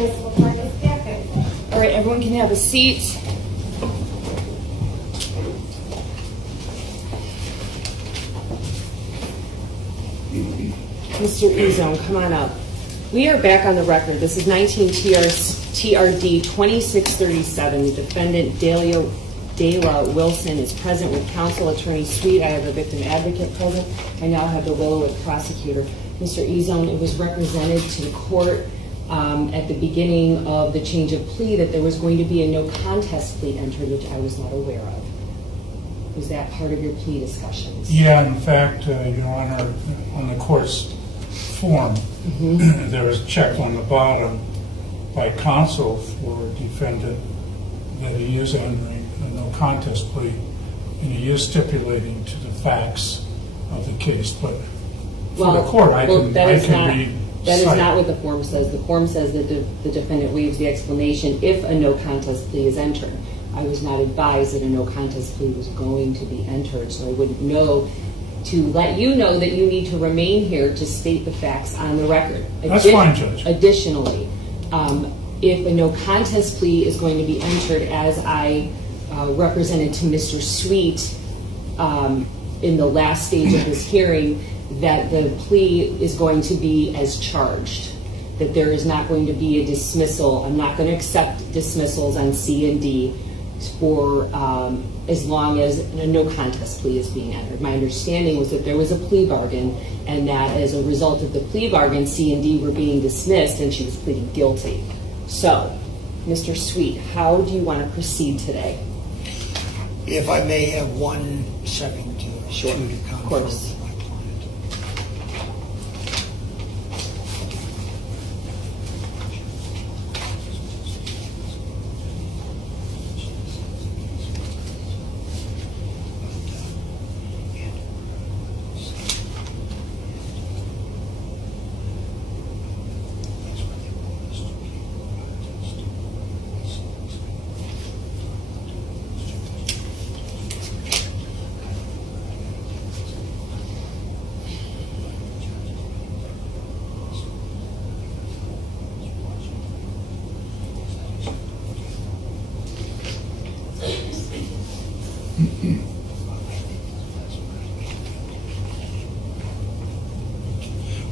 municipal court is back. All right, everyone can have a seat. Mr. Ezone, come on up. We are back on the record. This is 19 TRD 2637. The defendant, Dela Wilson, is present with counsel, Attorney Sweet. I have the victim advocate present. I now have the Willowick prosecutor. Mr. Ezone, it was represented to the court at the beginning of the change of plea that there was going to be a no contest plea entered, which I was not aware of. Was that part of your plea discussions? Yeah, in fact, Your Honor, on the court's form, there is checked on the bottom by counsel for defendant that he is entering a no contest plea, and he is stipulating to the facts of the case. But for the court, I can read. That is not what the form says. The form says that the defendant waives the explanation if a no contest plea is entered. I was not advised that a no contest plea was going to be entered, so I wouldn't know to let you know that you need to remain here to state the facts on the record. That's fine, Judge. Additionally, if a no contest plea is going to be entered, as I represented to Mr. Sweet in the last stage of this hearing, that the plea is going to be as charged, that there is not going to be a dismissal. I'm not going to accept dismissals on C and D for as long as a no contest plea is being entered. My understanding was that there was a plea bargain, and that as a result of the plea bargain, C and D were being dismissed and she was pleading guilty. So, Mr. Sweet, how do you want to proceed today? If I may have 1 second to Sure. to Of confer course. with my client.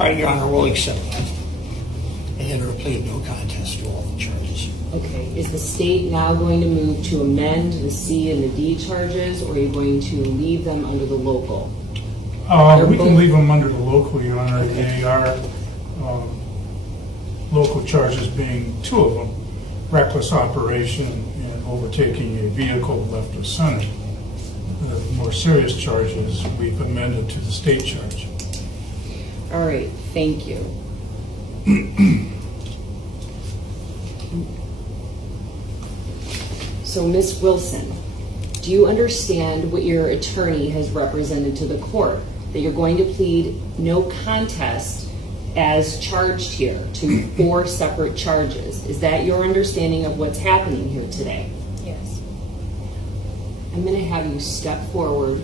All right, Your Honor, we'll accept that. And enter a plea of no contest to all the charges. Okay, is the state now going to move to amend the C and the D charges, or are you going to leave them under the local? We can leave them under the local, Your Honor. They are local charges being 2 of them, reckless operation and overtaking a vehicle left of center. The more serious charges we've amended to the state charge. All right, thank you. So, Ms. Wilson, do you understand what your attorney has represented to the court? That you're going to plead no contest as charged here to 4 separate charges. Is that your understanding of what's happening here today? Yes. I'm going to have you step forward,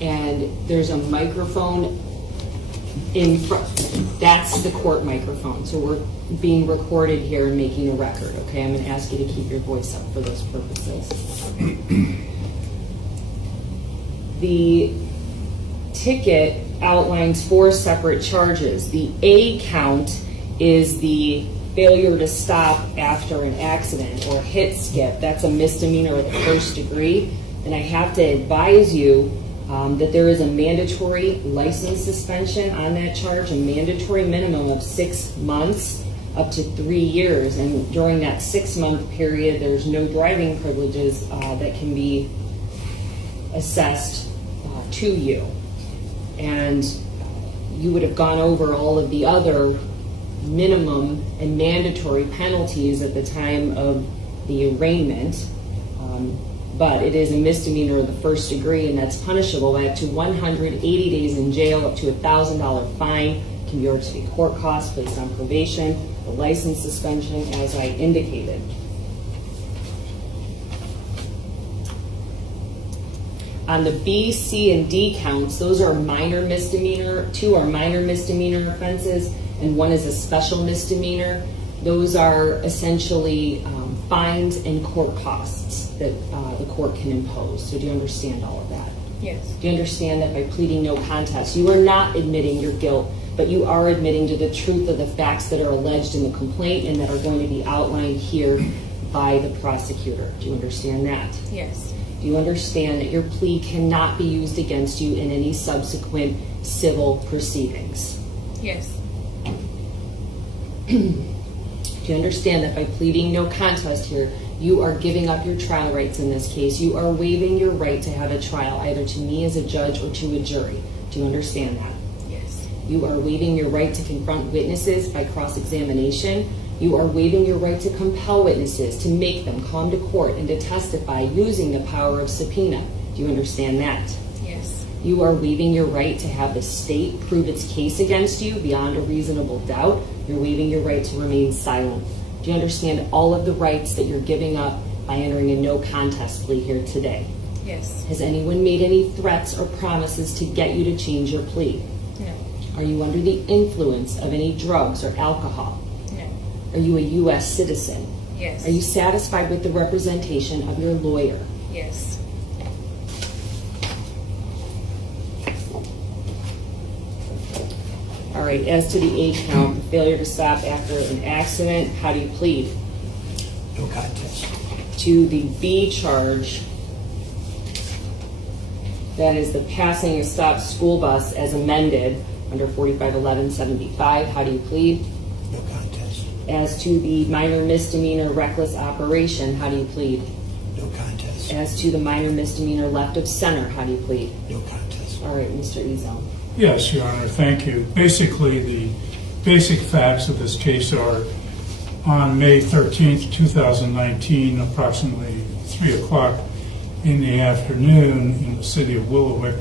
and there's a microphone in front. That's the court microphone. So we're being recorded here and making a record, okay? I'm going to ask you to keep your voice up for those purposes. The ticket outlines 4 separate charges. The A count is the failure to stop after an accident or hit skip. That's a misdemeanor of the 1st degree. And I have to advise you that there is a mandatory license suspension on that charge, a mandatory minimum of 6 months up to 3 years. And during that 6-month period, there's no driving privileges that can be assessed to you. And you would have gone over all of the other minimum and mandatory penalties at the time of the arraignment. But it is a misdemeanor of the 1st degree, and that's punishable by up to 180 days in jail, up to a $1,000 fine, can be ordered to be court costs, placed on probation, the license suspension, as I indicated. On the B, C, and D counts, those are minor misdemeanor. 2 are minor misdemeanor offenses, and 1 is a special misdemeanor. Those are essentially fines and court costs that the court can impose. So do you understand all of that? Yes. Do you understand that by pleading no contest, you are not admitting your guilt, but you are admitting to the truth of the facts that are alleged in the complaint and that are going to be outlined here by the prosecutor? Do you understand that? Yes. Do you understand that your plea cannot be used against you in any subsequent civil proceedings? Yes. Do you understand that by pleading no contest here, you are giving up your trial rights in this case? You are waiving your right to have a trial, either to me as a judge or to a jury. Do you understand that? Yes. You are waiving your right to confront witnesses by cross-examination. You are waiving your right to compel witnesses, to make them come to court and to testify using the power of subpoena. Do you understand that? Yes. You are waiving your right to have the state prove its case against you beyond a reasonable doubt. You're waiving your right to remain silent. Do you understand all of the rights that you're giving up by entering a no contest plea here today? Yes. Has anyone made any threats or promises to get you to change your plea? No. Are you under the influence of any drugs or alcohol? No. Are you a U.S. citizen? Yes. Are you satisfied with the representation of your lawyer? Yes. All right, as to the A count, the failure to stop after an accident, how do you plead? No contest. To the B charge, that is the passing a stopped school bus as amended under 451175, how do you plead? No contest. As to the minor misdemeanor reckless operation, how do you plead? No contest. As to the minor misdemeanor left of center, how do you plead? No contest. All right, Mr. Ezel. Yes, Your Honor, thank you. Basically, the basic facts of this case are on May 13th, 2019, approximately 3 o'clock in the afternoon in the city of Willowick,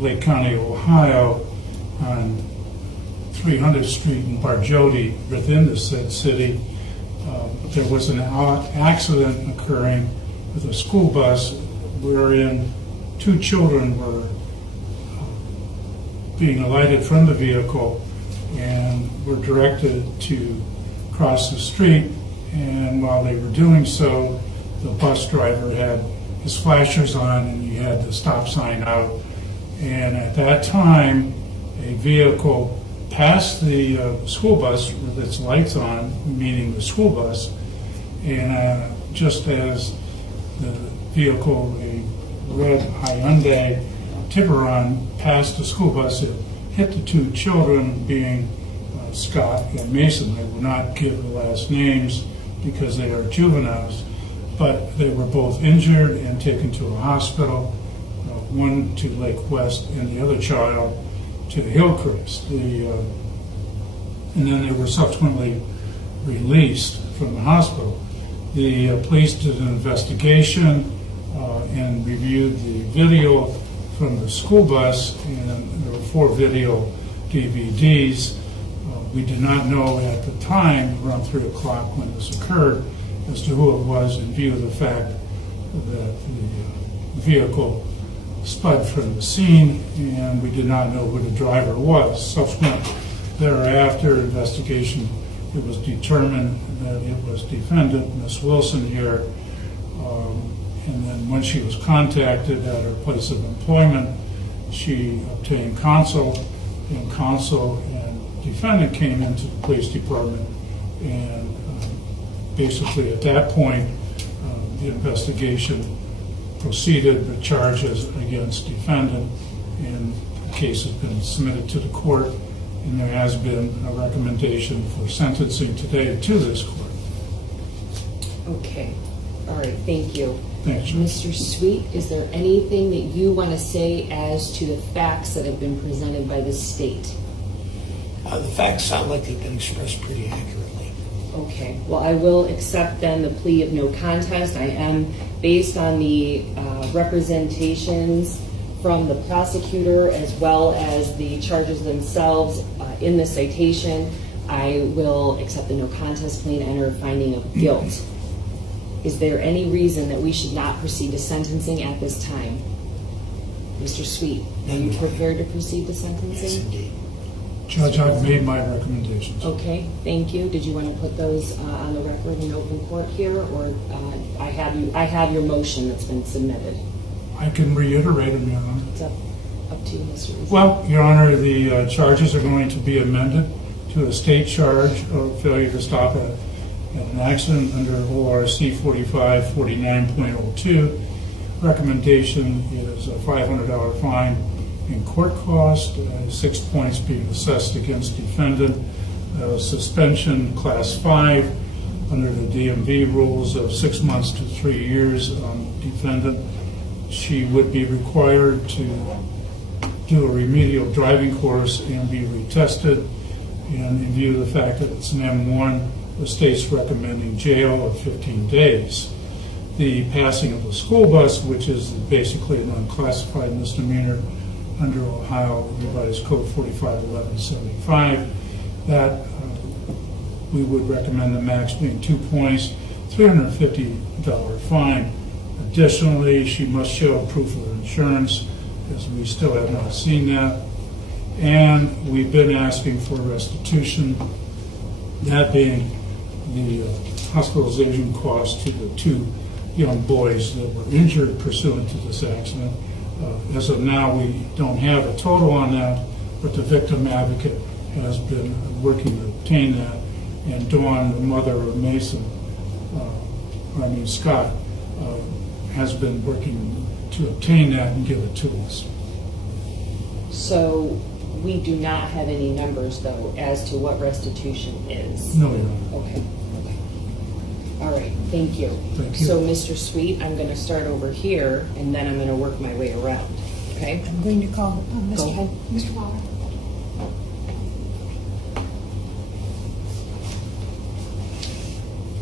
Lake County, Ohio, on 300th Street in Barjoti, within the said city. There was an accident occurring with a school bus wherein 2 children were being alighted from the vehicle and were directed to cross the street. And while they were doing so, the bus driver had his flashers on and he had the stop sign out. And at that time, a vehicle passed the school bus with its lights on, meaning the school bus. And just as the vehicle, a red Hyundai Tiburon, passed the school bus, it hit the 2 children, being Scott and Mason. They will not give the last names because they are juveniles, but they were both injured and taken to a hospital, one to Lake West and the other child to Hillcrest. And then they were subsequently released from the hospital. The police did an investigation and reviewed the video from the school bus, and there were 4 video DVDs. We did not know at the time, around 3 o'clock when this occurred, as to who it was, in view of the fact that the vehicle sped from the scene, and we did not know who the driver was. Subsequent thereafter investigation, it was determined that it was defendant, Miss Wilson here. And then when she was contacted at her place of employment, she obtained counsel, and counsel and defendant came into the police department. And basically at that point, the investigation proceeded with charges against defendant, and the case has been submitted to the court, and there has been a recommendation for sentencing today to this court. Okay. All right, thank you. Thanks. Mr. Sweet, is there anything that you want to say as to the facts that have been presented by the state? The facts sound like they've been expressed pretty accurately. Okay, well, I will accept then the plea of no contest. I am, based on the representations from the prosecutor as well as the charges themselves in the citation, I will accept the no contest plea and enter a finding of guilt. Is there any reason that we should not proceed to sentencing at this time? Mr. Sweet, are you prepared to proceed to sentencing? Yes, indeed. Judge, I've made my recommendations. Okay, thank you. Did you want to put those on the record in open court here, or I have your motion that's been submitted? I can reiterate them, Your Honor. It's up to you, Mr. Reese. Well, Your Honor, the charges are going to be amended to a state charge of failure to stop an accident under ORC 4549.02. Recommendation is a $500 fine in court cost, 6 points being assessed against defendant, suspension class 5 under the DMV rules of 6 months to 3 years on defendant. She would be required to do a remedial driving course and be retested. And in view of the fact that it's an M1, the state's recommending jail of 15 days. The passing of the school bus, which is basically an unclassified misdemeanor under Ohio Revised Code 451175, that we would recommend the max being 2 points, $350 fine. Additionally, she must show proof of insurance, as we still have not seen that. And we've been asking for restitution, that being the hospitalization cost to the 2 young boys that were injured pursuant to this accident. As of now, we don't have a total on that, but the victim advocate has been working to obtain that. And Dawn, the mother of Scott, has been working to obtain that and give it to us. So we do not have any numbers, though, as to what restitution is? No, Your Honor. Okay. All right, thank you. Thank you. So, Mr. Sweet, I'm going to start over here, and then I'm going to work my way around, okay? I'm going to call Go ahead. Mr. Waller.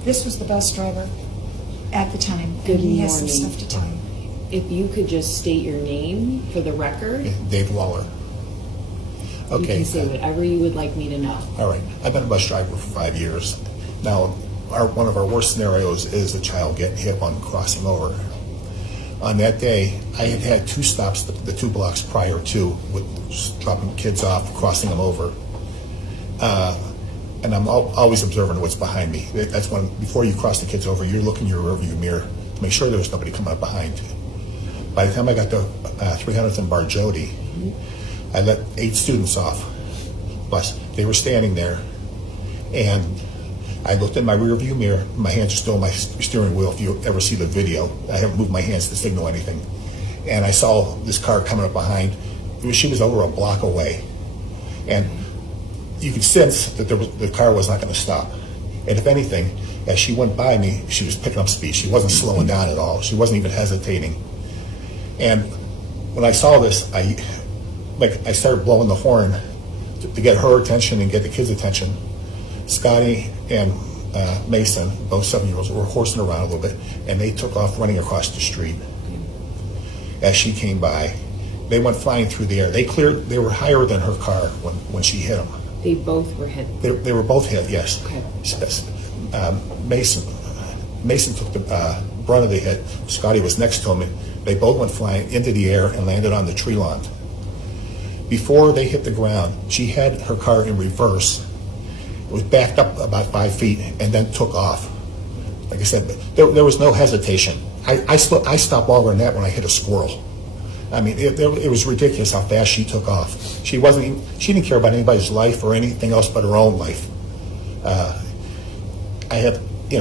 This was the bus driver at the time. Good and he has some morning. stuff to tell you. If you could just state your name for the record. Dave Waller. You Okay. can say whatever you would like me to know. All right. I've been a bus driver for 5 years. Now, one of our worst scenarios is a child getting hit on crossing over. On that day, I had had 2 stops the 2 blocks prior to, with dropping kids off, crossing them over. And I'm always observing what's behind me. That's when, before you cross the kids over, you're looking in your rearview mirror to make sure there's nobody coming up behind. By the time I got to 300th and Bar Jody, I let 8 students off bus. They were standing there, and I looked in my rearview mirror. My hands are still on my steering wheel. If you ever see the video, I haven't moved my hands to signal anything. And I saw this car coming up behind. She was over a block away, and you could sense that the car was not going to stop. And if anything, as she went by me, she was picking up speed. She wasn't slowing down at all. She wasn't even hesitating. And when I saw this, I started blowing the horn to get her attention and get the kids' attention. Scotty and Mason, both 7-year-olds, were horsing around a little bit, and they took off running across the street. As she came by, they went flying through the air. They were higher than her car when she hit them. They both were hit. They were both hit, yes. Okay. Mason took the brunt of the hit. Scotty was next to him. They both went flying into the air and landed on the tree lawn. Before they hit the ground, she had her car in reverse. It was backed up about 5 feet and then took off. Like I said, there was no hesitation. I stopped longer than that when I hit a squirrel. I mean, it was ridiculous how fast she took off. She didn't care about anybody's life or anything else but her own life. At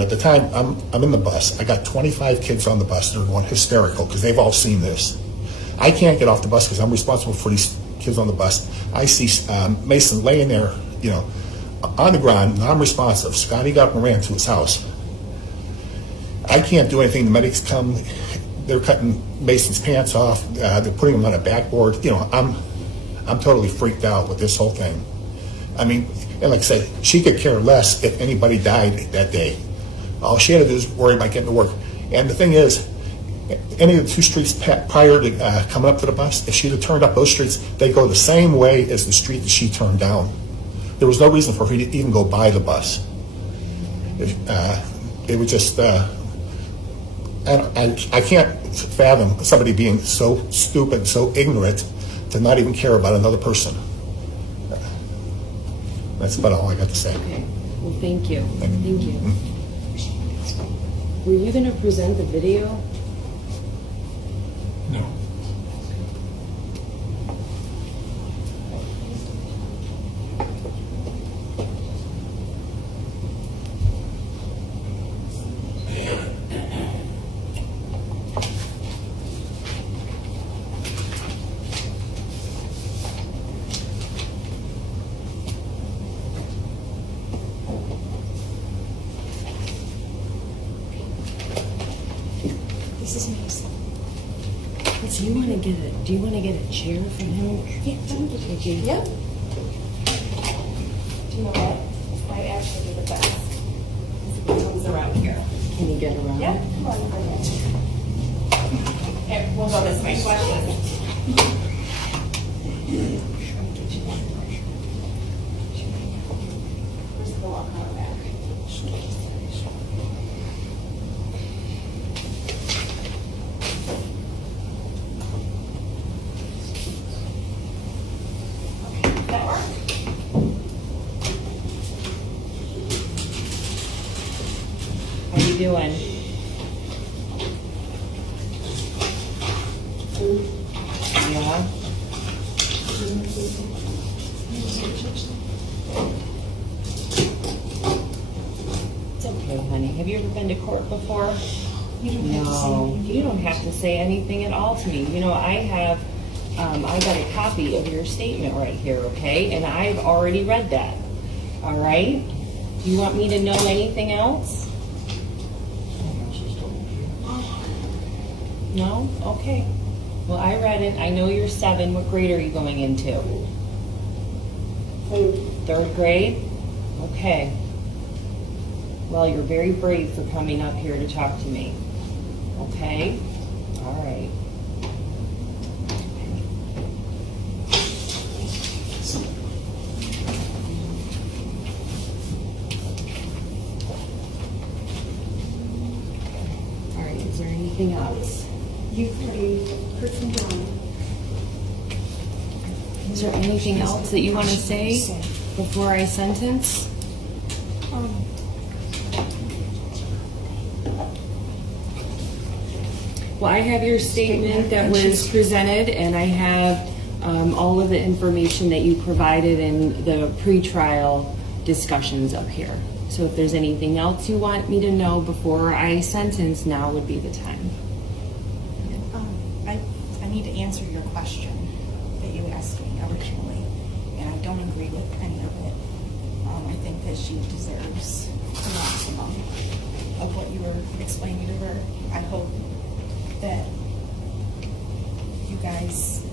the time, I'm in the bus. I got 25 kids on the bus. They're going hysterical because they've all seen this. I can't get off the bus because I'm responsible for these kids on the bus. I see Mason laying there, on the ground, non-responsive. Scotty got up and ran to his house. I can't do anything. The medics come. They're cutting Mason's pants off. They're putting him on a backboard. I'm totally freaked out with this whole thing. I mean, and like I said, she could care less if anybody died that day. All she had to do is worry about getting to work. And the thing is, any of the 2 streets prior to coming up to the bus, if she'd have turned up those streets, they go the same way as the street that she turned down. There was no reason for her to even go by the bus. It was just, I can't fathom somebody being so stupid, so ignorant to not even care about another person. That's about all I got to say. Okay, well, thank you. Thank you. Thank you. Were you gonna present the video? No. This is nice. Do you wanna get a chair from him? Yeah, Thank you. Yep. Do you know what? I actually do the best. It comes around here. Can you get around? Yep, come on, bring it. Okay, we'll go this way. Watch this. Where's the walk on back? Okay, that work? How you doing? Yeah? It's okay, honey. Have you ever been to court before? You don't have to say No, anything. you don't have to say anything at all to me. You know, I have, I got a copy of your statement right here, okay? And I've already read that, all right? Do you want me to know anything else? No? Okay. Well, I read it. I know you're 7. What grade are you going into? 3rd grade? Okay. Well, you're very brave for coming up here to talk to me. Okay? All right. All right, is there anything else? You've heard from John. Is there anything else that you want to say before I sentence? Well, I have your statement that was presented, and I have all of the information that you provided in the pretrial discussions up here. So if there's anything else you want me to know before I sentence, now would be the time. I need to answer your question that you asked me originally, and I don't agree with any of it. I think that she deserves the maximum of what you were explaining to her. I hope that you guys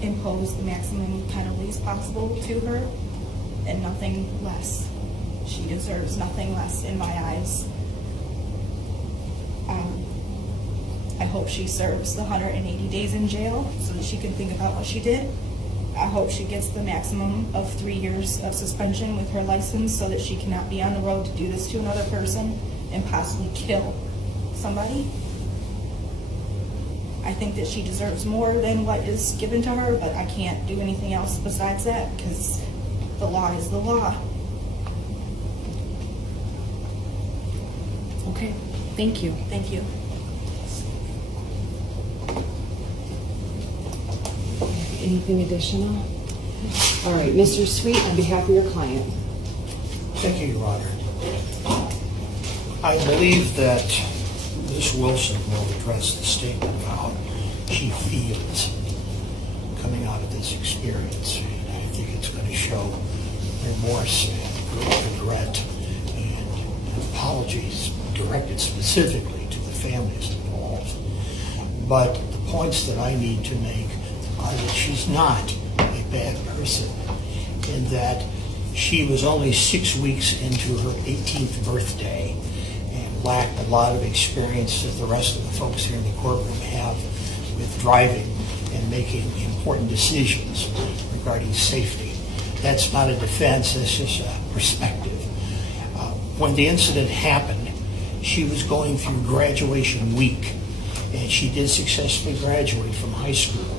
impose the maximum penalties possible to her and nothing less. She deserves nothing less in my eyes. I hope she serves the 180 days in jail so that she can think about what she did. I hope she gets the maximum of 3 years of suspension with her license so that she cannot be on the road to do this to another person and possibly kill somebody. I think that she deserves more than what is given to her, but I can't do anything else besides that because the law is the law. Okay, thank you. Thank you. Anything additional? All right, Mr. Sweet, on behalf of your client. Thank you, Your Honor. I believe that Ms. Wilson will address the statement of how she feels coming out of this experience. And I think it's going to show remorse and regret and apologies directed specifically to the families involved. But the points that I need to make are that she's not a bad person and that she was only 6 weeks into her 18th birthday and lacked a lot of experience that the rest of the folks here in the courtroom have with driving and making important decisions regarding safety. That's not a defense, that's just a perspective. When the incident happened, she was going through graduation week, and she did successfully graduate from high school.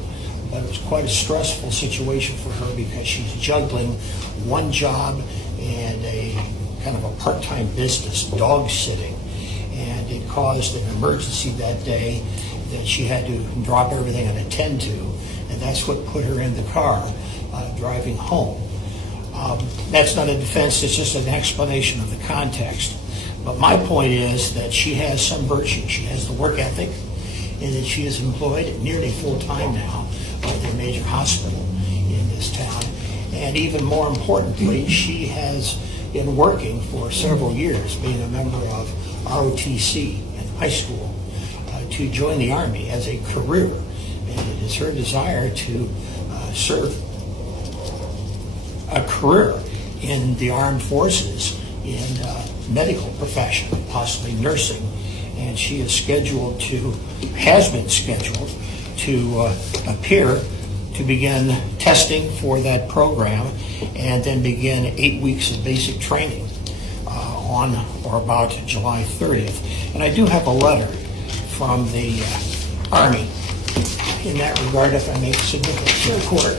but it was quite a stressful situation for her because she's juggling one job and a kind of a part-time business, dog sitting. And it caused an emergency that day that she had to drop everything and attend to, and that's what put her in the car driving home. That's not a defense, it's just an explanation of the context. But my point is that she has some virtue. She has the work ethic, and that she is employed nearly full-time now by the major hospital in this town. And even more importantly, she has been working for several years, being a member of ROTC in high school, to join the Army as a career. And it is her desire to serve a career in the armed forces in medical profession, possibly nursing. And she is has been scheduled to appear to begin testing for that program and then begin 8 weeks of basic training on or about July 30th. And I do have a letter from the Army in that regard, if I may submit it to the court.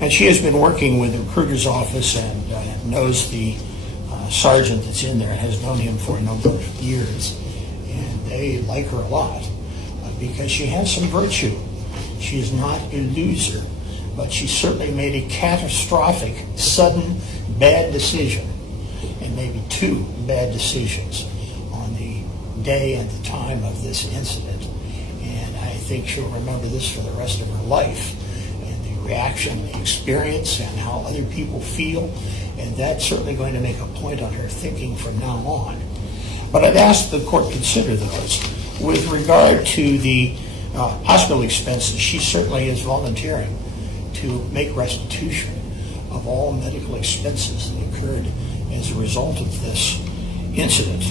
And she has been working with the recruiter's office and knows the sergeant that's in there, has known him for a number of years. And they like her a lot because she has some virtue. She is not a loser, but she certainly made a catastrophic, sudden, bad decision, and maybe two bad decisions on the day and the time of this incident. And I think she'll remember this for the rest of her life. Reaction, the experience, and how other people feel, and that's certainly going to make a point on her thinking from now on. But I'd ask the court consider those. With regard to the hospital expenses, she certainly is volunteering to make restitution of all medical expenses that occurred as a result of this incident.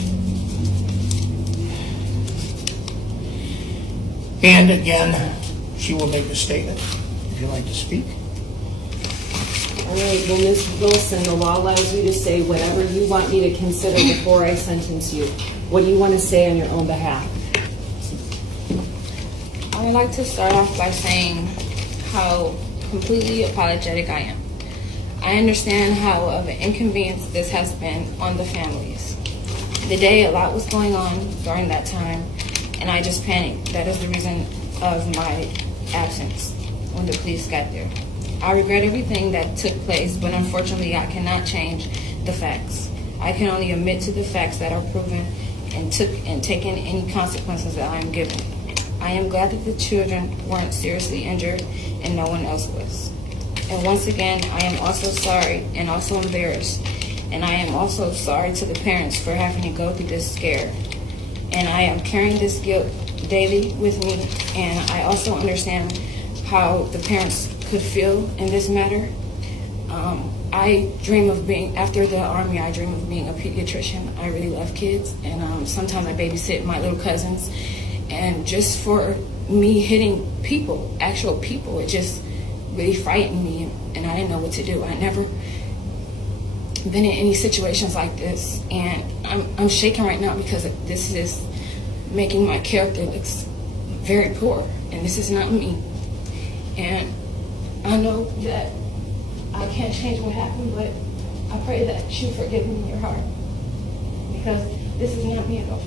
And again, she will make a statement. Would you like to speak? All right, well, Ms. Wilson, the law allows you to say whatever you want me to consider before I sentence you. What do you want to say on your own behalf? I would like to start off by saying how completely apologetic I am. I understand how of an inconvenience this has been on the families. The day, a lot was going on during that time, and I just panicked. That is the reason of my absence when the police got there. I regret everything that took place, but unfortunately I cannot change the facts. I can only admit to the facts that are proven and taken any consequences that I am given. I am glad that the children weren't seriously injured and no one else was. And once again, I am also sorry and also embarrassed. And I am also sorry to the parents for having to go through this scare. And I am carrying this guilt daily with me, and I also understand how the parents could feel in this matter. I dream of being, after the Army, I dream of being a pediatrician. I really love kids, and sometimes I babysit my little cousins. And just for me hitting people, actual people, it just really frightened me, and I didn't know what to do. I never been in any situations like this, and I'm shaking right now because this is making my character look very poor, and this is not me. And I know that I can't change what happened, but I pray that you forgive me in your heart, because this is not me at all.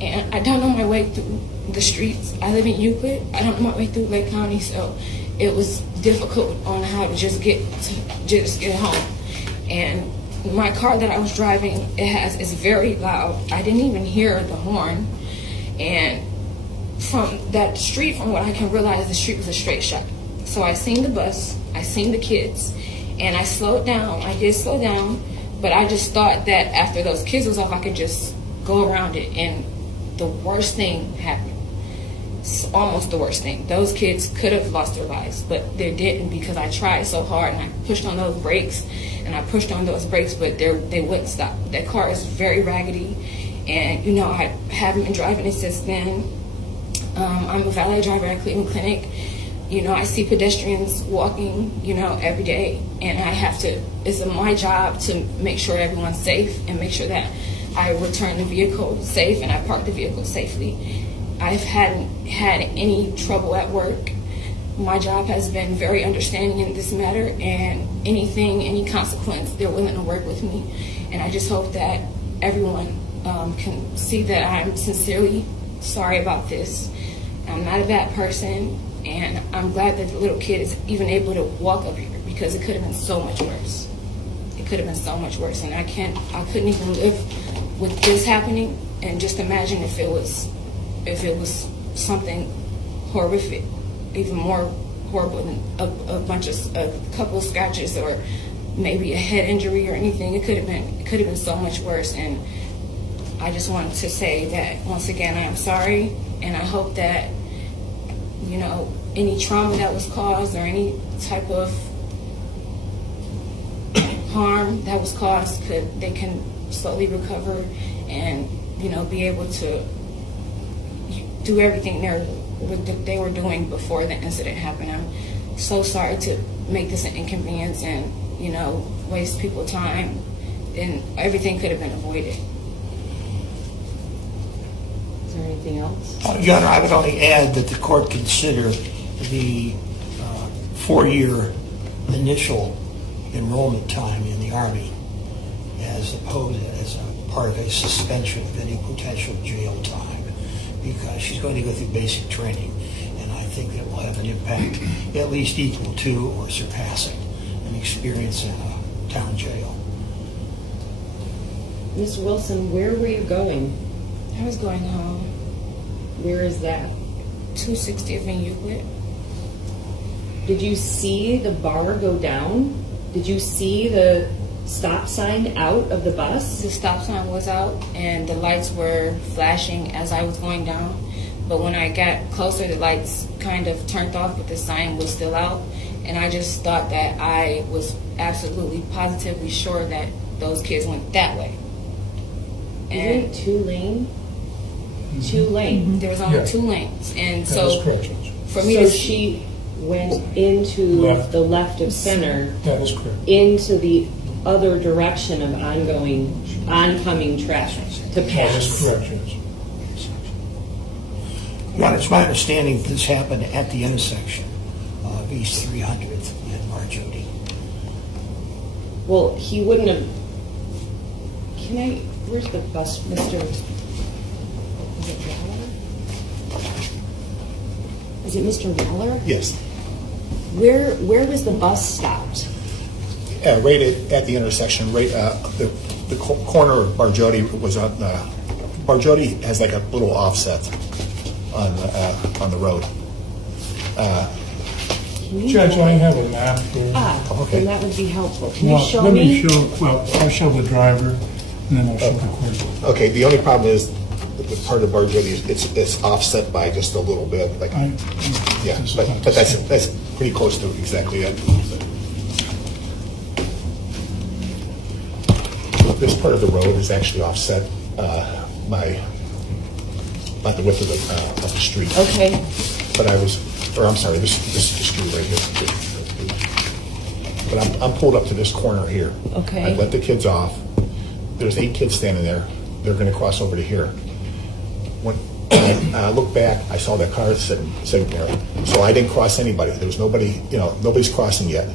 And I don't know my way through the streets. I live in Euclid. I don't know my way through Lake County, so it was difficult on how to just get home. And my car that I was driving, is very loud. I didn't even hear the horn. And from that street, from what I can realize, the street was a straight shot. So I seen the bus, I seen the kids, and I slowed down. I did slow down, but I just thought that after those kids was off, I could just go around it. And the worst thing happened. It's almost the worst thing. Those kids could have lost their lives, but they didn't, because I tried so hard and I pushed on those brakes and I pushed on those brakes, but they wouldn't stop. That car is very raggedy, and I haven't been driving it since then. I'm a valet driver at Cleveland Clinic. I see pedestrians walking, every day, and I have to, it's my job to make sure everyone's safe and make sure that I returned the vehicle safe and I parked the vehicle safely. I hadn't had any trouble at work. My job has been very understanding in this matter, and any consequence, they're willing to work with me. And I just hope that everyone can see that I'm sincerely sorry about this. I'm not a bad person, and I'm glad that the little kid is even able to walk up here, because it could have been so much worse. It could have been so much worse, and I couldn't even live with this happening. And just imagine if it was something horrific, even more horrible than a couple of scratches or maybe a head injury or anything. It could have been so much worse. And I just wanted to say that once again, I am sorry, and I hope that, you know, any trauma that was caused or any type of harm that was caused, they can slowly recover and, you know, be able to do everything they were doing before the incident happened. I'm so sorry to make this an inconvenience and, you know, waste people's time, and everything could have been avoided. Is there anything else? Your Honor, I would only add that the court consider the 4-year initial enrollment time in the Army as opposed as a part of a suspension of any potential jail time, because she's going to go through basic training, and I think that will have an impact at least equal to or surpassing an experience in a town jail. Ms. Wilson, where were you going? I was going home. Where is that? 260th and Euclid. Did you see the bar go down? Did you see the stop sign out of the bus? The stop sign was out and the lights were flashing as I was going down. But when I got closer, the lights kind of turned off, but the sign was still out. And I just thought that I was absolutely positively sure that those kids went that way. Isn't it 2 lane? 2 lane. There was only Yeah. 2 lanes. And That so is correct, Judge. for me So to she went into Left. the left of center, That is correct. into the other direction of oncoming traffic to That is pass. correct, Judge. Your Honor, it's my understanding that this happened at the intersection of East 300th and Marjody. Well, he wouldn't have. Where's the bus, Mr.? Is it Waller? Is it Mr. Waller? Yes. Where was the bus stopped? Right at the intersection, right the corner of Barjody was on. Barjody has like a little offset on the road. Judge, I have a map here. Okay. Then that would be helpful. Can you Well, show let me? I'll show the driver, and then I'll show the court. Okay. The only problem is the part of Barjody is it's offset by just a little bit. Like, yeah, but that's pretty close to exactly it. This part of the road is actually offset by about the width of the street. Okay. But I'm sorry, this is the street right here. But I'm pulled up to this corner here. Okay. I let the kids off. There's 8 kids standing there. They're going to cross over to here. When I looked back, I saw that car sitting there. So I didn't cross anybody. There was nobody, nobody's crossing yet.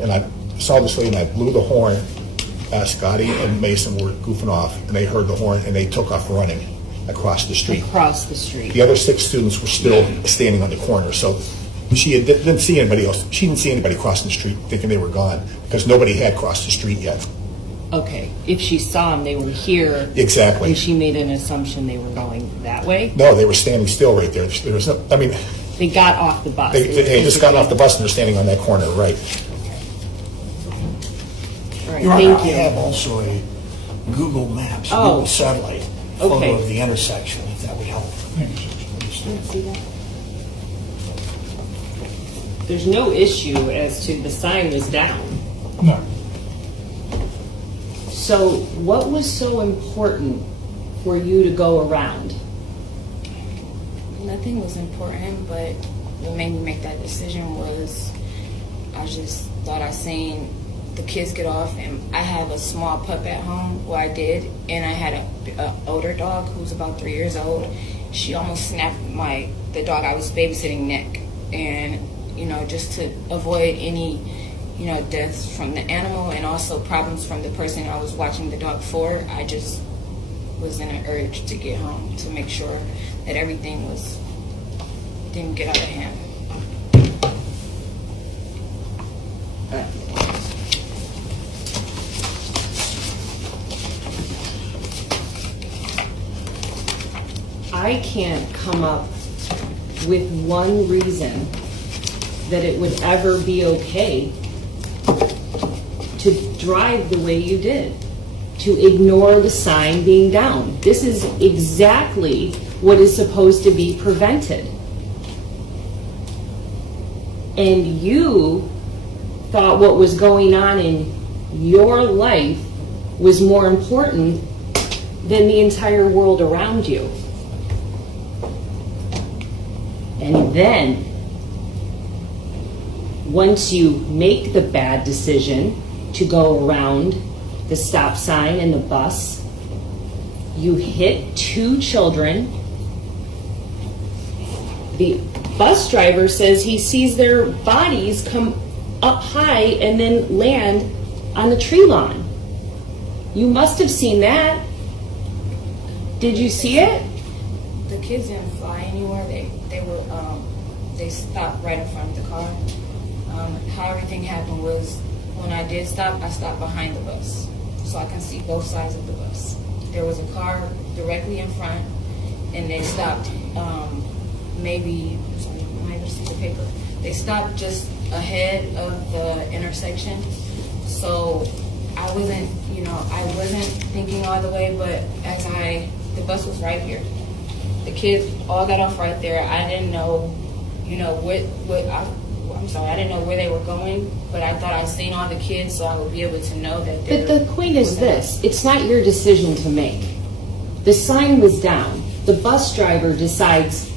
And I saw this lady and I blew the horn. Scotty and Mason were goofing off, and they heard the horn and they took off running across the street. Across the street. The other 6 students were still standing on the corner, so didn't see anybody else. She didn't see anybody crossing the street thinking they were gone because nobody had crossed the street yet. Okay. If she saw them, they were here. Exactly. And she made an assumption they were going that way. No, they were standing still right there. There was no, I mean, They got off the bus. they just got off the bus and they're standing on that corner, right? All right. Your Honor, I Thank you. have also a Google Maps, Oh. Google satellite photo Okay. of the intersection, if that would help. Thank you, Judge. See that? There's no issue as to the sign was down. No, So what was so important for you to go around? Nothing was important, but what made me make that decision was I just thought I seen the kids get off, and I have a small pup at home, well, I did, and I had a older dog who's about 3 years old. She almost snapped the dog I was babysitting neck, and just to avoid any deaths from the animal and also problems from the person I was watching the dog for, I just was in an urge to get home to make sure that everything didn't get out of hand. I can't come up with one reason that it would ever be okay to drive the way you did, to ignore the sign being down. This is exactly what is supposed to be prevented. And you thought what was going on in your life was more important than the entire world around you. And then, once you make the bad decision to go around the stop sign and the bus, you hit 2 children. The bus driver says he sees their bodies come up high and then land on the tree lawn. You must have seen that. Did you see it? The kids didn't fly anywhere. They stopped right in front of the car. How everything happened was when I did stop, I stopped behind the bus so I can see both sides of the bus. There was a car directly in front, and they stopped. I'm not able to see the paper. They stopped just ahead of the intersection, so I wasn't thinking all the way. But the bus was right here. The kids all got off right there. I didn't know, I didn't know where they were going, but I thought I seen all the kids, so I would be able to know that. But the point is this: it's not your decision to make. The sign was down. The bus driver decides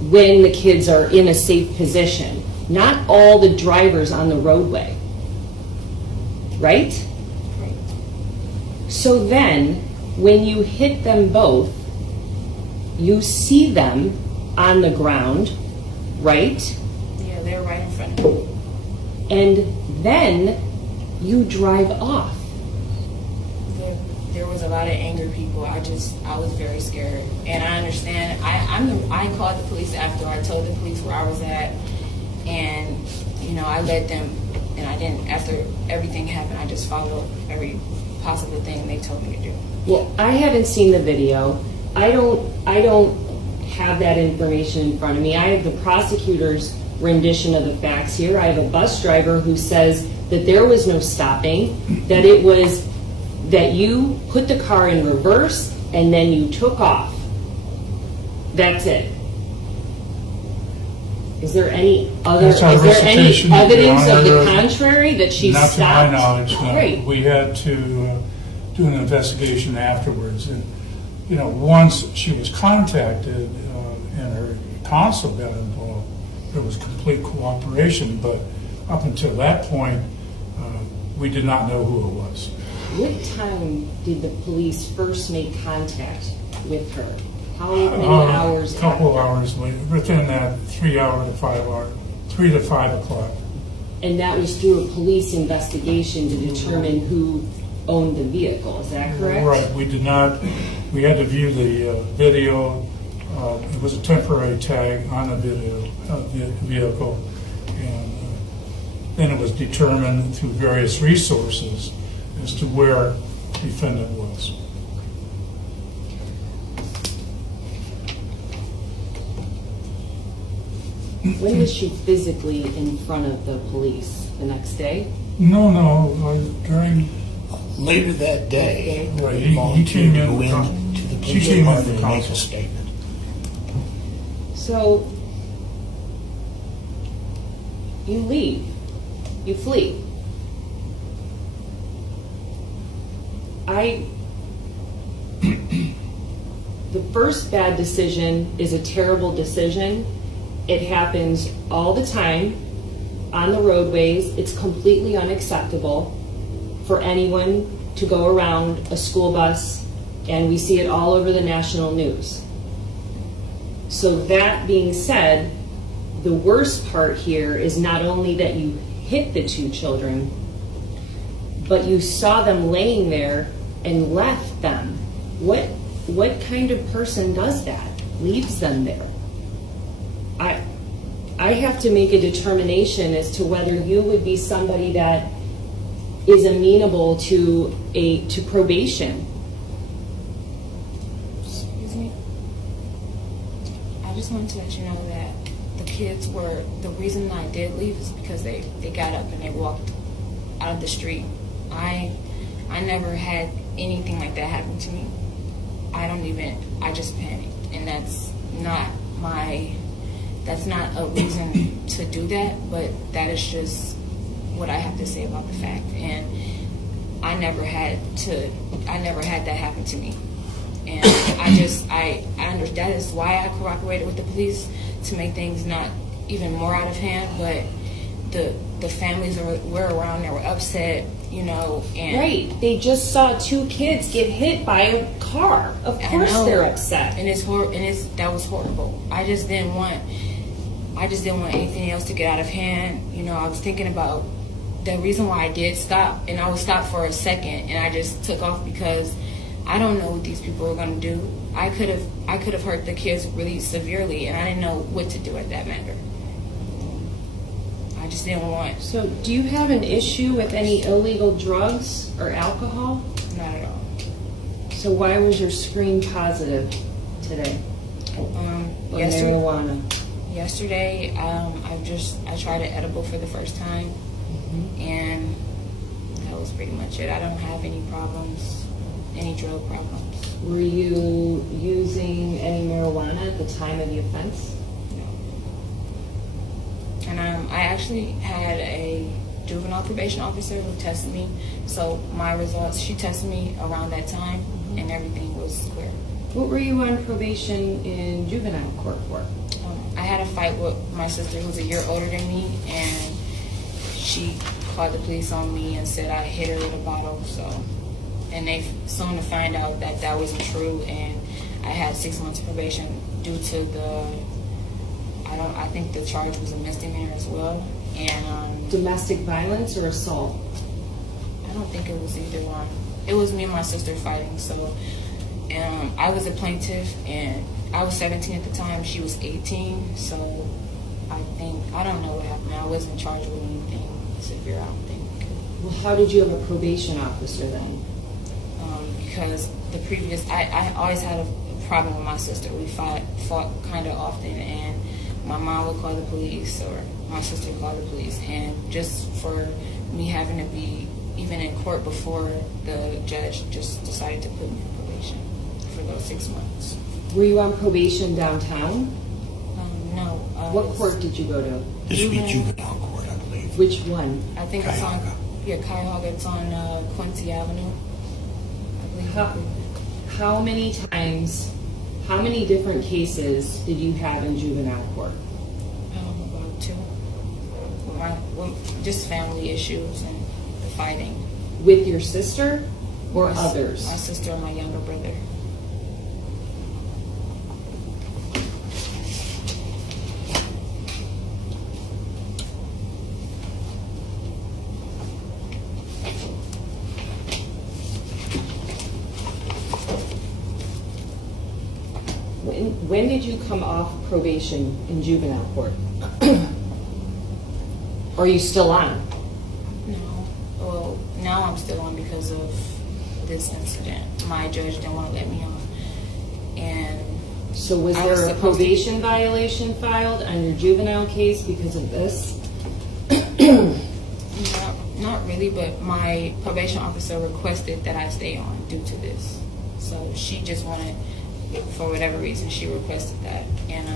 when the kids are in a safe position, not all the drivers on the roadway. Right? Right. So then, when you hit them both, you see them on the ground, right? Yeah, they're right in front of me. And then you drive off. There was a lot of angry people. I was very scared, and I understand. I called the police after. I told the police where I was at, and I let them. And I didn't. After everything happened, I just followed every possible thing they told me to do. Well, I haven't seen the video. I don't have that information in front of me. I have the prosecutor's rendition of the facts here. I have a bus driver who says that there was no stopping, that it was that you put the car in reverse and then you took off. That's it. Is there any That's our recitation, Your evidence of the Honor. contrary that she Not stopped? to my knowledge, no. Great. We had to do an investigation afterwards. And, once she was contacted and her consul got involved, there was complete cooperation. But up until that point, we did not know who it was. What time did the police first make contact with her? How many hours? A couple of after? hours later, within that 3 to 5 o'clock. And that was through a police investigation to determine who owned the vehicle, is that correct? Right, we had to view the video. It was a temporary tag on the vehicle. And then it was determined through various resources as to where the defendant was. When was she physically in front of the police? The next day? No, during, Later that day, Right, we he volunteered came to in go with into the she police came in department with and make counsel. a statement. So, you leave. You flee. The first bad decision is a terrible decision. It happens all the time on the roadways. It's completely unacceptable. for anyone to go around a school bus, and we see it all over the national news. So that being said, the worst part here is not only that you hit the two children, but you saw them laying there and left them. What kind of person does that? Leaves them there? I have to make a determination as to whether you would be somebody that is amenable to probation. Excuse me. I just wanted to let you know that the kids were, the reason I did leave is because they got up and they walked out of the street. I never had anything like that happen to me. I just panicked, and that's not a reason to do that, but that is just what I have to say about the fact. And I never had that happen to me. And I understand that is why I cooperated with the police, to make things not even more out of hand, but the families were around, they were upset, you know, and Right. They just saw two kids get hit by a car. Of course they're upset. And that was horrible. I just didn't want anything else to get out of hand. You know, I was thinking about the reason why I did stop, and I was stopped for a second, and I just took off because I don't know what these people were going to do. I could have hurt the kids really severely, and I didn't know what to do at that matter. I just didn't want. So do you have an issue with any illegal drugs or alcohol? Not at all. So why was your screen positive today? On marijuana? Yesterday, I tried an edible for the first time, and that was pretty much it. I don't have any problems, any drug problems. Were you using any marijuana at the time of the offense? No. And I actually had a juvenile probation officer who tested me. So my results, she tested me around that time, and everything was clear. What were you on probation in juvenile court for? I had a fight with my sister who's a year older than me, and she called the police on me and said I hit her with a bottle. So, and they soon to find out that that wasn't true, and I had 6 months of probation due to I think the charge was a misdemeanor as well. And Domestic violence or assault? I don't think it was either one. It was me and my sister fighting. So, I was a plaintiff, and I was 17 at the time. She was 18. So, I don't know what happened. I wasn't charged with anything severe, I don't think. Well, how did you have a probation officer then? Because I always had a problem with my sister. We fought kind of often, and my mom would call the police, or my sister would call the police. And just for me having to be even in court before the judge just decided to put me on probation for those 6 months. Were you on probation downtown? No. What court did you go to? This would be juvenile court, I believe. Which one? I think it's on Cuyahoga. Cuyahoga. It's on Quincy Avenue, I believe. How many times, how many different cases did you have in juvenile court? About 2. Just family issues and the fighting. With your sister or others? My sister and my younger brother. When did you come off probation in juvenile court? Or are you still on? No. Well, now I'm still on because of this incident. My judge didn't want to let me on. And So was I was there a supposed to- probation violation filed on your juvenile case because of this? not really, but my probation officer requested that I stay on due to this. So she just wanted, for whatever reason, she requested that. And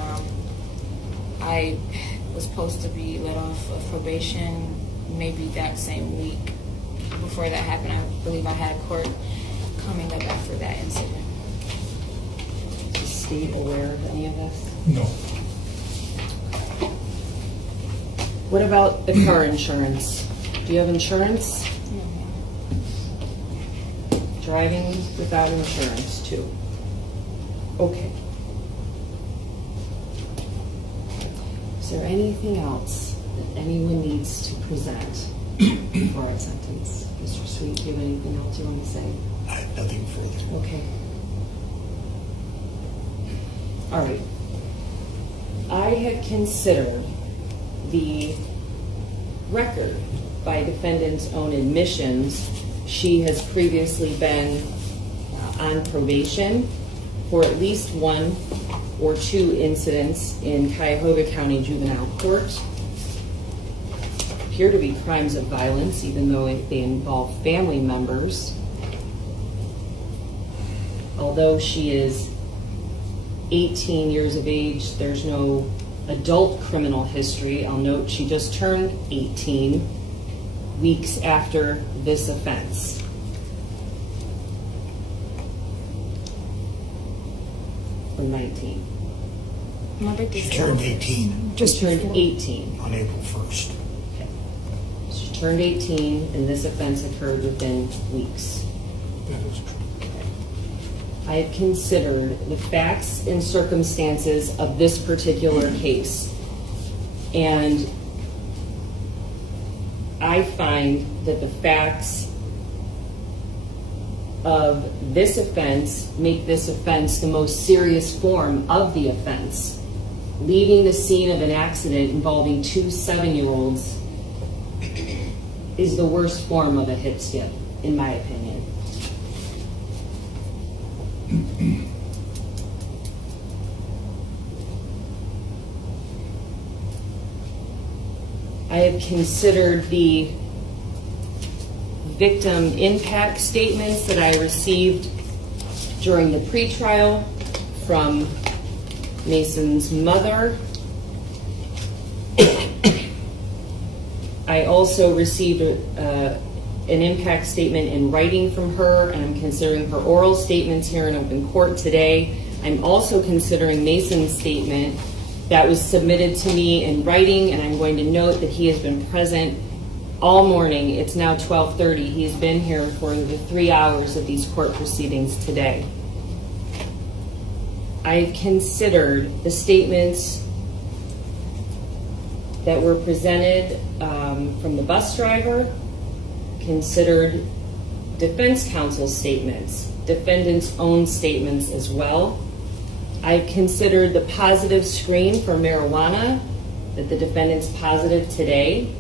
I was supposed to be let off of probation maybe that same week. Before that happened, I believe I had court coming up after that incident. Is the state aware of any of this? No. What about the car insurance? Do you have insurance? No, ma'am. Driving without insurance, too. Okay. Is there anything else that anyone needs to present for our sentence? Mr. Sweet, do you have anything else you want to say? I have nothing further. Okay. All right. I have considered the record by defendant's own admissions. She has previously been on probation for at least 1 or 2 incidents in Cuyahoga County Juvenile Court. Appear to be crimes of violence, even though they involve family members. Although she is 18 years of age, there's no adult criminal history. I'll note she just turned 18 weeks after this offense. Or 19. My birthday's She turned 18 Just turned 18. on April 1st. Okay. She turned 18 and this offense occurred within weeks. That is true. I have considered the facts and circumstances of this particular case, and I find that the facts of this offense make this offense the most serious form of the offense. Leaving the scene of an accident involving 2 7-year-olds is the worst form of a hit skip, in my opinion. I have considered the victim impact statements that I received during the pretrial from Mason's mother. I also received an impact statement in writing from her, and I'm considering her oral statements here in open court today. I'm also considering Mason's statement that was submitted to me in writing, and I'm going to note that he has been present all morning. It's now 12:30. He's been here for the 3 hours of these court proceedings today. I've considered the statements that were presented from the bus driver, considered defense counsel's statements, defendant's own statements as well. I've considered the positive screen for marijuana, that the defendant's positive today.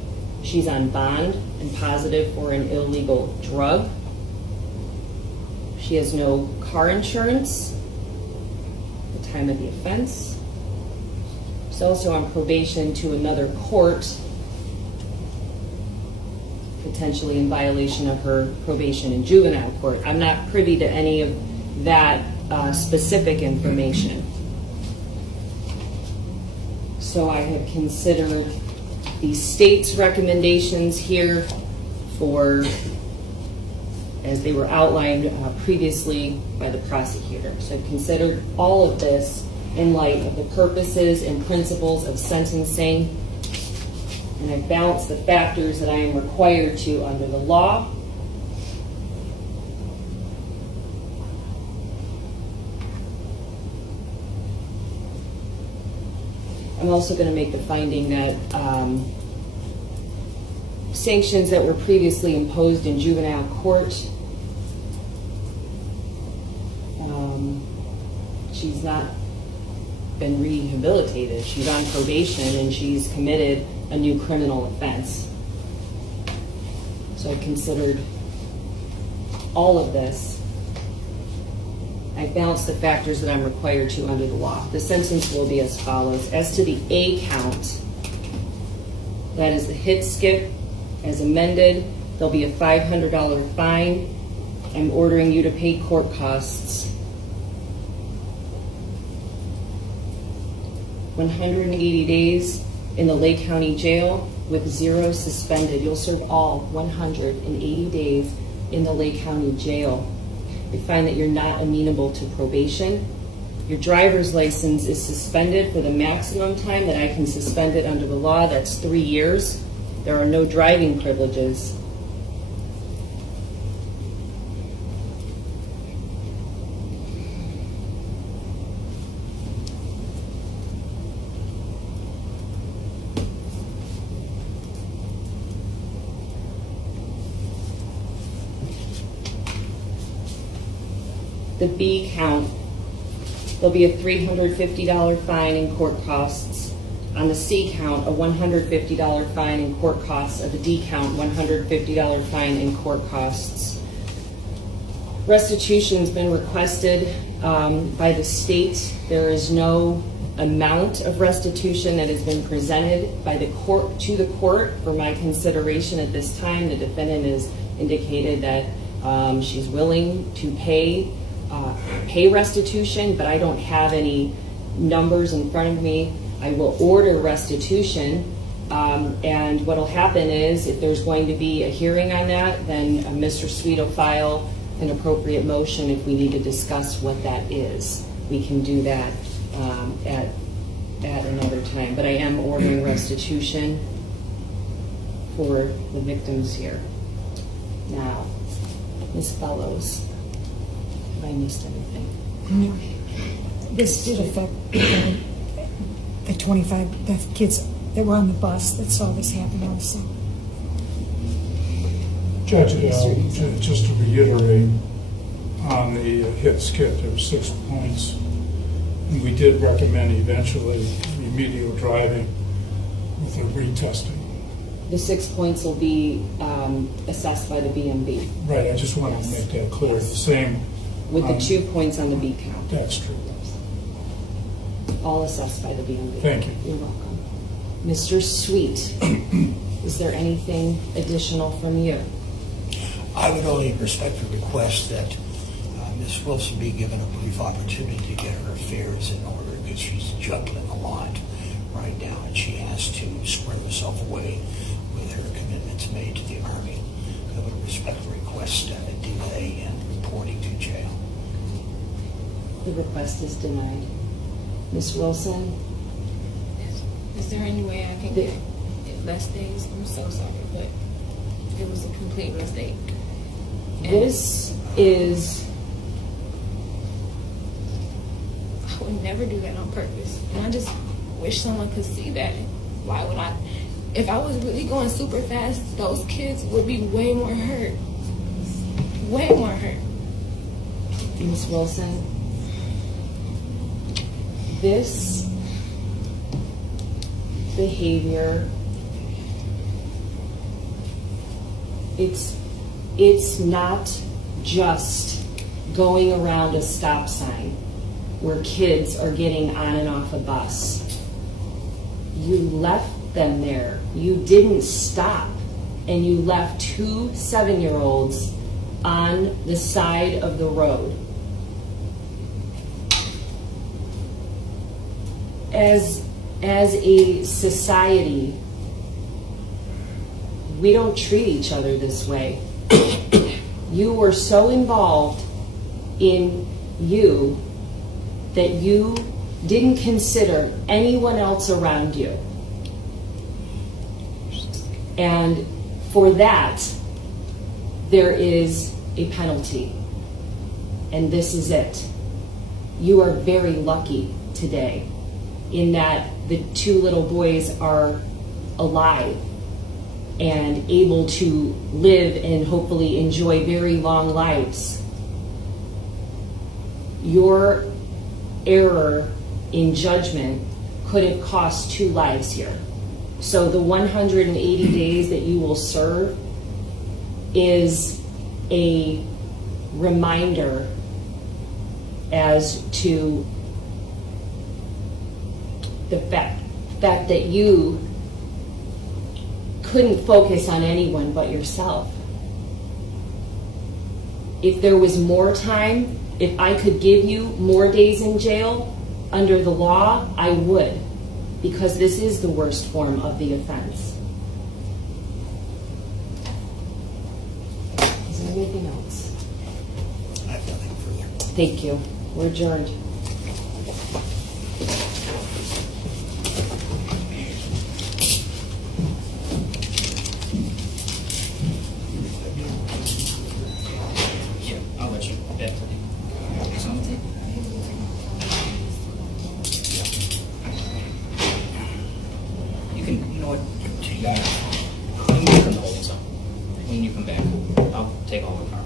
She's on bond and positive for an illegal drug. She has no car insurance at the time of the offense. She's also on probation to another court, potentially in violation of her probation in juvenile court. I'm not privy to any of that specific information. So I have considered the state's recommendations here for, as they were outlined previously by the prosecutor. So I've considered all of this in light of the purposes and principles of sentencing, and I've balanced the factors that I am required to under the law. I'm also going to make the finding that sanctions that were previously imposed in juvenile court, she's not been rehabilitated. She's on probation and she's committed a new criminal offense. So I considered all of this. I balanced the factors that I'm required to under the law. The sentence will be as follows. As to the A count, that is the hit skip as amended, there'll be a $500 fine. I'm ordering you to pay court costs. 180 days in the Lake County Jail with 0 suspended. You'll serve all 180 days in the Lake County Jail. I find that you're not amenable to probation. Your driver's license is suspended for the maximum time that I can suspend it under the law. That's 3 years. There are no driving privileges. the B count, there'll be a $350 fine in court costs. On the C count, a $150 fine in court costs. Of the D count, $150 fine in court costs. Restitution's been requested by the state. There is no amount of restitution that has been presented by the court to the court for my consideration at this time. The defendant has indicated that she's willing to pay restitution, but I don't have any numbers in front of me. I will order restitution, and what will happen is if there's going to be a hearing on that, then Mr. Sweet will file an appropriate motion if we need to discuss what that is. We can do that at another time, but I am ordering restitution for the victims here. Now, Ms. Fellows, have I missed anything? No. This did affect the 25, the kids that were on the bus that saw this happen also. Judge, just to reiterate, on the hits kit, there were 6 points. And we did recommend eventually remedial driving with a retesting. The 6 points will be assessed by the BMB. Right, I just wanted to make that clear. The same. With the 2 points on the B count. That's true. All assessed by the BMB. Thank you. You're welcome. Mr. Sweet, is there anything additional from you? I would only respectfully request that Ms. Wilson be given a brief opportunity to get her affairs in order, because she's juggling a lot right now, and she has to square herself away with her commitments made to the Army. I would respectfully request a delay in reporting to jail. The request is denied. Ms. Wilson? Is there any way I can get less days? I'm so sorry, but it was a complete mistake. And This is, I would never do that on purpose. And I just wish someone could see that. Why would I? If I was really going super fast, those kids would be way more hurt. Way more hurt. Ms. Wilson, this behavior, it's not just going around a stop sign where kids are getting on and off a bus. You left them there. You didn't stop, and you left 2 7-year-olds on the side of the road. As a society, we don't treat each other this way. You were so involved in you that you didn't consider anyone else around you. And for that, there is a penalty. And this is it. You are very lucky today in that the 2 little boys are alive and able to live and hopefully enjoy very long lives. Your error in judgment could have cost 2 lives here. So the 180 days that you will serve is a reminder as to the fact that you couldn't focus on anyone but yourself. If there was more time, if I could give you more days in jail under the law, I would, because this is the worst form of the offense. Is there anything else? I have nothing further. Thank you. We're adjourned. Yeah, I'll let you. Yeah. You can, you know what? You can turn the holding cell. When you come back, I'll take all the cars.